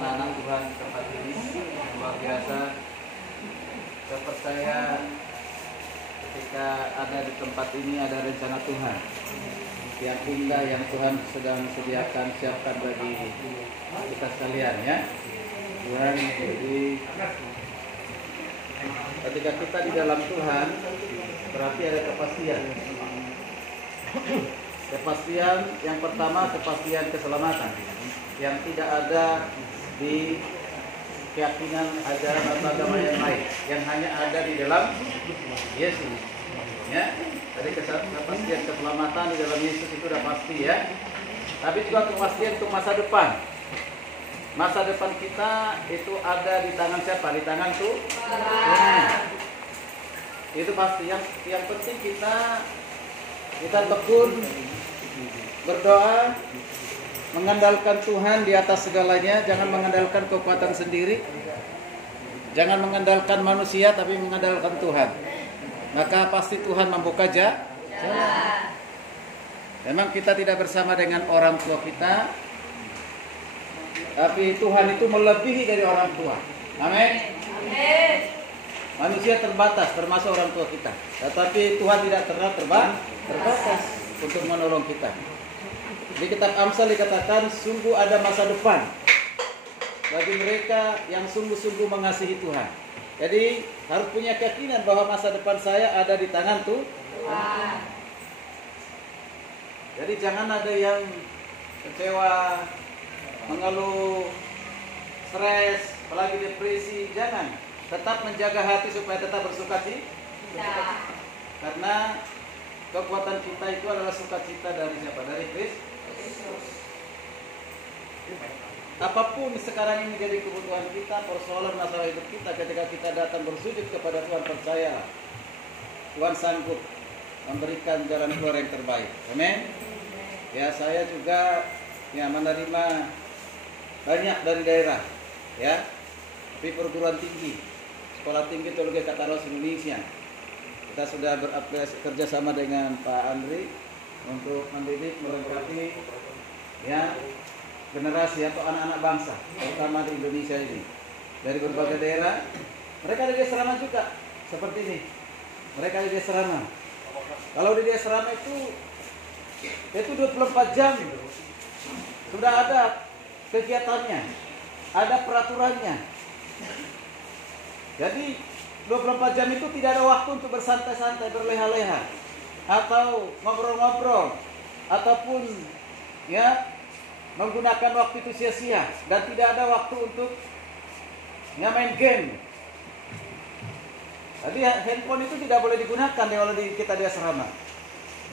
anak-anak Tuhan di tempat ini. Luar biasa. Saya percaya ketika ada di tempat ini ada rencana Tuhan yang indah yang Tuhan sedang sediakan, siapkan bagi kita sekalian ya. Tuhan, jadi ketika kita di dalam Tuhan berarti ada kepastian. Kepastian yang pertama, kepastian keselamatan yang tidak ada di keyakinan ajaran atau agama yang lain, yang hanya ada di dalam Yesus. Ya, jadi kepastian keselamatan di dalam Yesus itu sudah pasti ya. Tapi juga kepastian untuk masa depan. Masa depan kita itu ada di tangan siapa? Di tangan Tuhan. Itu pasti. Yang penting kita tekun berdoa, mengandalkan Tuhan di atas segalanya, jangan mengandalkan kekuatan sendiri, jangan mengandalkan manusia, tapi mengandalkan Tuhan. Maka pasti Tuhan membuka jalan. Memang kita tidak bersama dengan orang tua kita, tapi Tuhan itu melebihi dari orang tua. Amin. Manusia terbatas, termasuk orang tua kita. Tetapi Tuhan tidak pernah terbatas untuk menolong kita. Di kitab Amsal dikatakan sungguh ada masa depan bagi mereka yang sungguh-sungguh mengasihi Tuhan. Jadi harus punya keyakinan bahwa masa depan saya ada di tangan Tuhan. Jadi jangan ada yang kecewa, mengeluh, stres, apalagi depresi. Jangan. Tetap menjaga hati supaya tetap bersukacita. Karena kekuatan kita itu adalah sukacita dari siapa? Dari Kristus. Apapun sekarang ini menjadi kebutuhan kita, persoalan masalah hidup kita, ketika kita datang bersujud kepada Tuhan, percayalah Tuhan sanggup memberikan jalan keluar yang terbaik. Amin. Ya, saya juga menerima banyak dari daerah, ya, tapi perguruan tinggi, sekolah tinggi teologi Katolik Indonesia. Kita sudah bekerja sama dengan Pak Andri untuk mendidik, melengkapi ya generasi atau anak-anak bangsa, terutama di Indonesia ini. Dari berbagai daerah, mereka ada di asrama juga, seperti ini. Mereka ada di asrama. Kalau di asrama itu 24 jam sudah ada kegiatannya, ada peraturannya. Jadi 24 jam itu tidak ada waktu untuk bersantai-santai, berleha-leha, atau ngobrol-ngobrol, ataupun ya menggunakan waktu itu sia-sia, dan tidak ada waktu untuk main game. Jadi handphone itu tidak boleh digunakan kalau kita di asrama.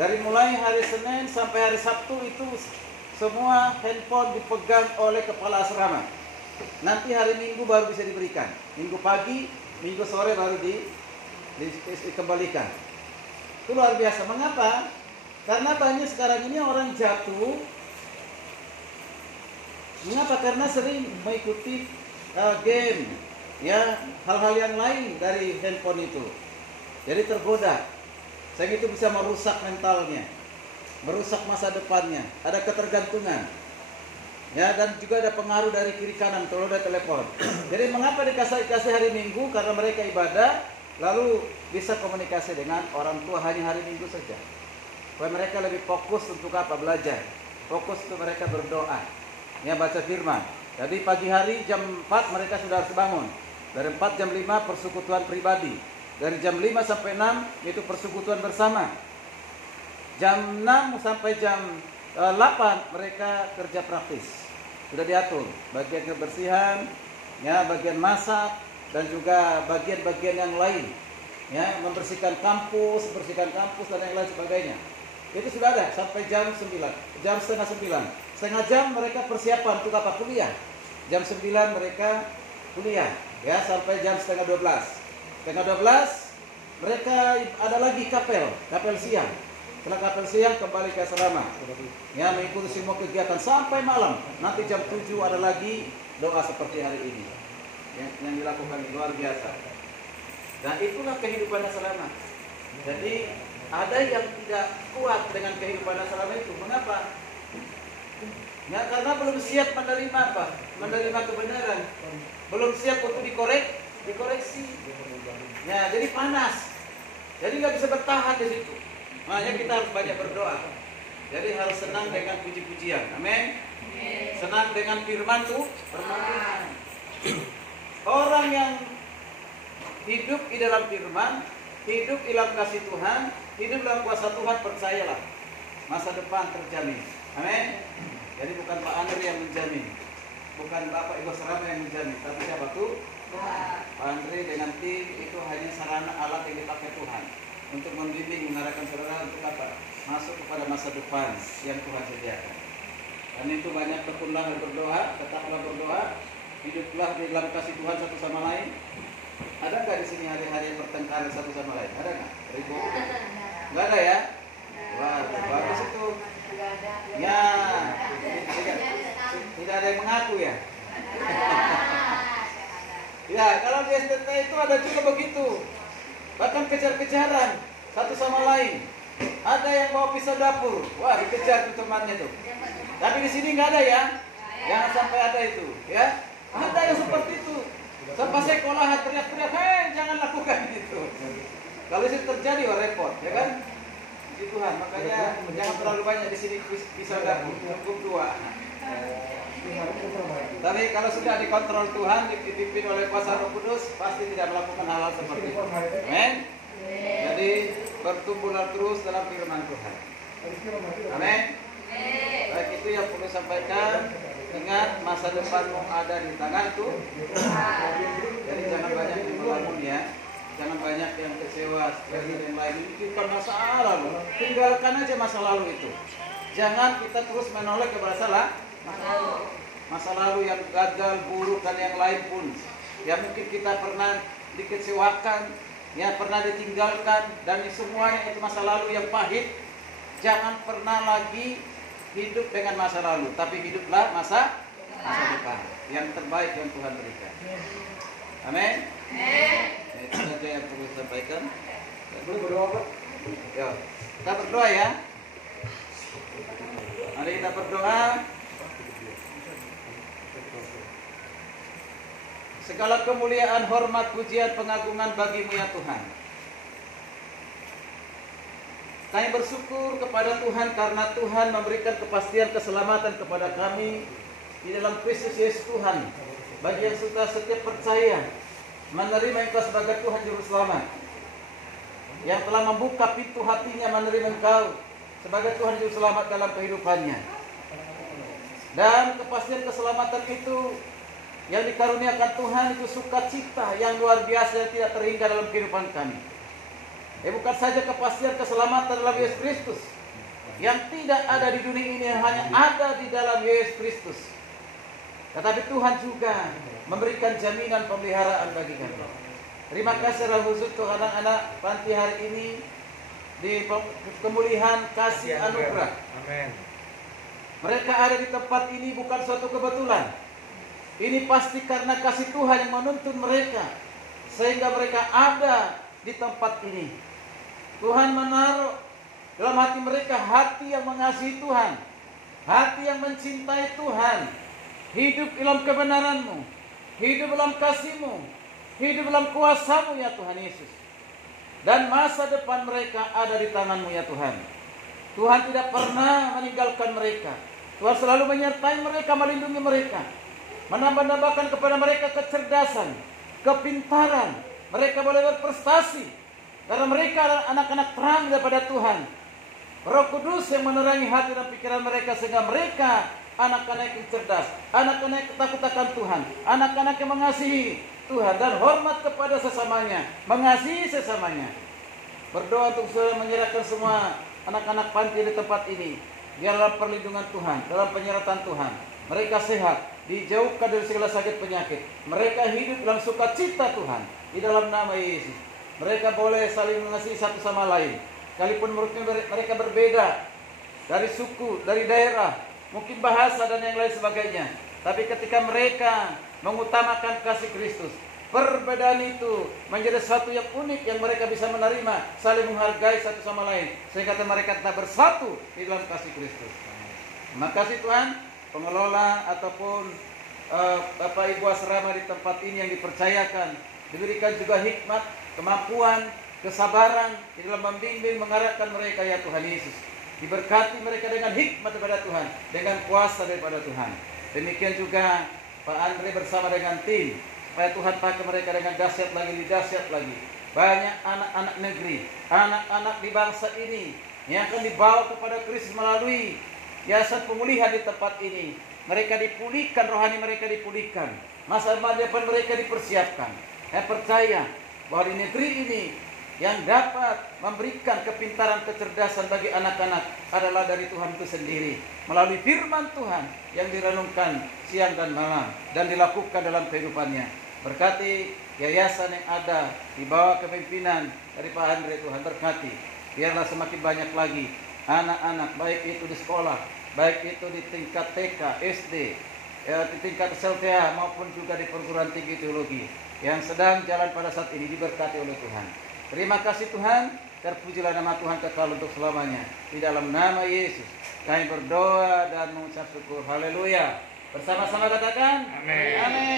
Dari mulai hari Senin sampai hari Sabtu itu semua handphone dipegang oleh kepala asrama. Nanti hari Minggu baru bisa diberikan. Minggu pagi, Minggu sore baru dikembalikan. Itu luar biasa. Mengapa? Karena banyak sekarang ini orang jatuh. Mengapa? Karena sering mengikuti game, ya, hal-hal yang lain dari handphone itu. Jadi tergoda. Sehingga itu bisa merusak mentalnya, merusak masa depannya. Ada ketergantungan. Ya, dan juga ada pengaruh dari kiri kanan kalau ada telepon. Jadi mengapa dikasih hari Minggu? Karena mereka ibadah, lalu bisa komunikasi dengan orang tua hanya hari Minggu saja. Supaya mereka lebih fokus untuk apa? Belajar. Fokus untuk mereka berdoa. Ya, baca firman. Jadi pagi hari jam 4 mereka sudah harus bangun. Dari 4 jam 5 persekutuan pribadi. Dari jam 5 sampai 6 itu persekutuan bersama. Jam 6 sampai jam 8 mereka kerja praktis. Sudah diatur bagian kebersihan, ya, bagian masak, dan juga bagian-bagian yang lain. Ya, membersihkan kampus dan yang lain sebagainya. Itu sudah ada sampai jam 9, jam setengah 9. Setengah jam mereka persiapan untuk apa? Kuliah. Jam 9 mereka kuliah, ya, sampai jam setengah 12. Setengah 12 mereka ada lagi kapel siang. Setelah kapel siang kembali ke asrama. Ya, mengikuti semua kegiatan sampai malam. Nanti jam 7 ada lagi doa seperti hari ini. Yang dilakukan luar biasa. Dan itulah kehidupan asrama. Jadi ada yang tidak kuat dengan kehidupan asrama itu. Mengapa? Nggak, karena belum siap menerima apa? Menerima kebenaran. Belum siap untuk dikoreksi. Ya, jadi panas. Jadi nggak bisa bertahan di situ. Makanya kita harus banyak berdoa. Jadi harus senang dengan puji-pujian. Amin. Senang dengan firman tuh. Orang yang hidup di dalam firman, hidup di dalam kasih Tuhan, hidup dalam kuasa Tuhan, percayalah, masa depan terjamin. Amin. Jadi bukan Pak Andri yang menjamin, bukan Bapak Ibu Serama yang menjamin, tapi siapa tuh? Pak Andri dengan tim itu hanya sarana alat yang dipakai Tuhan untuk membimbing, mengarahkan saudara untuk apa? Masuk kepada masa depan yang Tuhan sediakan. Dan itu banyak tekunlah berdoa, tetaplah berdoa, hiduplah di dalam kasih Tuhan satu sama lain. Ada nggak di sini hari-hari yang bertengkar satu sama lain? Ada nggak? Ribu? Nggak ada ya? Wah, bagus itu. Ya, tidak ada yang mengaku ya. Ya, kalau di STT itu ada juga begitu. Bahkan kejar-kejaran satu sama lain. Ada yang bawa pisau dapur, wah dikejar tuh temannya tuh. Tapi di sini nggak ada ya. Jangan sampai ada itu, ya. Ada yang seperti itu. Sampai sekolahan teriak-teriak, hei jangan lakukan itu. Kalau itu terjadi, wah repot, ya kan? Puji Tuhan, makanya jangan terlalu banyak di sini pisau dapur, cukup 2. Tapi kalau sudah dikontrol Tuhan, dipimpin oleh kuasa Roh Kudus, pasti tidak melakukan hal-hal seperti itu. Amin. Jadi bertumbuhlah terus dalam firman Tuhan. Amin. Baik, itu yang perlu sampaikan. Ingat, masa depanmu ada di tangan tuh. Jadi jangan banyak yang melamun ya. Jangan banyak yang kecewa seperti yang lain. Itu bukan masa lalu. Tinggalkan aja masa lalu itu. Jangan kita terus menolak kepada masa lalu yang gagal, buruk dan yang lain pun. Ya mungkin kita pernah dikecewakan, ya pernah ditinggalkan, dan semuanya itu masa lalu yang pahit. Jangan pernah lagi hidup dengan masa lalu, tapi hiduplah masa depan yang terbaik yang Tuhan berikan. Amin. Itu saja yang perlu disampaikan. Boleh berdoa Pak? Ya, kita berdoa ya. Mari kita berdoa. Segala kemuliaan, hormat, pujian, pengagungan bagimu ya Tuhan. Kami bersyukur kepada Tuhan karena Tuhan memberikan kepastian keselamatan kepada kami di dalam Kristus Yesus Tuhan. Bagi yang sudah setiap percaya menerima Engkau sebagai Tuhan Juru Selamat, yang telah membuka pintu hatinya menerima Engkau sebagai Tuhan Juru Selamat dalam kehidupannya. Dan kepastian keselamatan itu yang dikaruniakan Tuhan itu sukacita yang luar biasa yang tidak terhingga dalam kehidupan kami. Bukan saja kepastian keselamatan dalam Yesus Kristus yang tidak ada di dunia ini, yang hanya ada di dalam Yesus Kristus. Tetapi Tuhan juga memberikan jaminan pemeliharaan bagi kami. Terima kasih Roh Kudus untuk anak-anak panti hari ini di kemuliaan kasih anugerah. Amin. Mereka ada di tempat ini bukan suatu kebetulan. Ini pasti karena kasih Tuhan yang menuntun mereka sehingga mereka ada di tempat ini. Tuhan menaruh dalam hati mereka hati yang mengasihi Tuhan, hati yang mencintai Tuhan, hidup dalam kebenaran-Mu, hidup dalam kasih-Mu, hidup dalam kuasa-Mu ya Tuhan Yesus. Dan masa depan mereka ada di tangan-Mu ya Tuhan. Tuhan tidak pernah meninggalkan mereka. Tuhan selalu menyertai mereka, melindungi mereka, menambah-nambahkan kepada mereka kecerdasan, kepintaran. Mereka boleh berprestasi karena mereka adalah anak-anak terang daripada Tuhan. Roh Kudus yang menerangi hati dan pikiran mereka sehingga mereka anak-anak yang cerdas, anak-anak yang takut akan Tuhan, anak-anak yang mengasihi Tuhan dan hormat kepada sesamanya, mengasihi sesamanya. Berdoa untuk menyerahkan semua anak-anak panti di tempat ini, biar dalam perlindungan Tuhan, dalam penyertaan Tuhan, mereka sehat, dijauhkan dari segala sakit penyakit. Mereka hidup dalam sukacita Tuhan di dalam nama Yesus. Mereka boleh saling mengasihi satu sama lain. Sekalipun mereka berbeda dari suku, dari daerah, mungkin bahasa dan yang lain sebagainya. Tapi ketika mereka mengutamakan kasih Kristus, perbedaan itu menjadi satu yang unik yang mereka bisa menerima, saling menghargai satu sama lain, sehingga mereka tetap bersatu di dalam kasih Kristus. Terima kasih Tuhan. pengelola ataupun Bapak Ibu asrama di tempat ini yang dipercayakan, diberikan juga hikmat, kemampuan, kesabaran di dalam membimbing, mengarahkan mereka ya Tuhan Yesus. Diberkati mereka dengan hikmat daripada Tuhan, dengan kuasa daripada Tuhan. Demikian juga Pak Andre bersama dengan tim, supaya Tuhan pakai mereka dengan dahsyat lagi. Banyak anak-anak negeri, anak-anak di bangsa ini yang akan dibawa kepada Kristus melalui yayasan pemulihan di tempat ini. Mereka dipulihkan, rohani mereka dipulihkan, masa depan mereka dipersiapkan. Saya percaya bahwa di negeri ini yang dapat memberikan kepintaran, kecerdasan bagi anak-anak adalah dari Tuhan itu sendiri, melalui firman Tuhan yang direnungkan siang dan malam dan dilakukan dalam kehidupannya. Berkati yayasan yang ada di bawah kepemimpinan dari Pak Andre, Tuhan berkati. Biarlah semakin banyak lagi anak-anak, baik itu di sekolah, baik itu di tingkat TK, SD, di tingkat SLTA maupun juga di perguruan tinggi teologi yang sedang jalan pada saat ini, diberkati oleh Tuhan. Terima kasih Tuhan, terpujilah nama Tuhan kekal untuk selamanya. Di dalam nama Yesus kami berdoa dan mengucap syukur. Haleluya. Bersama-sama katakan amin. Amin.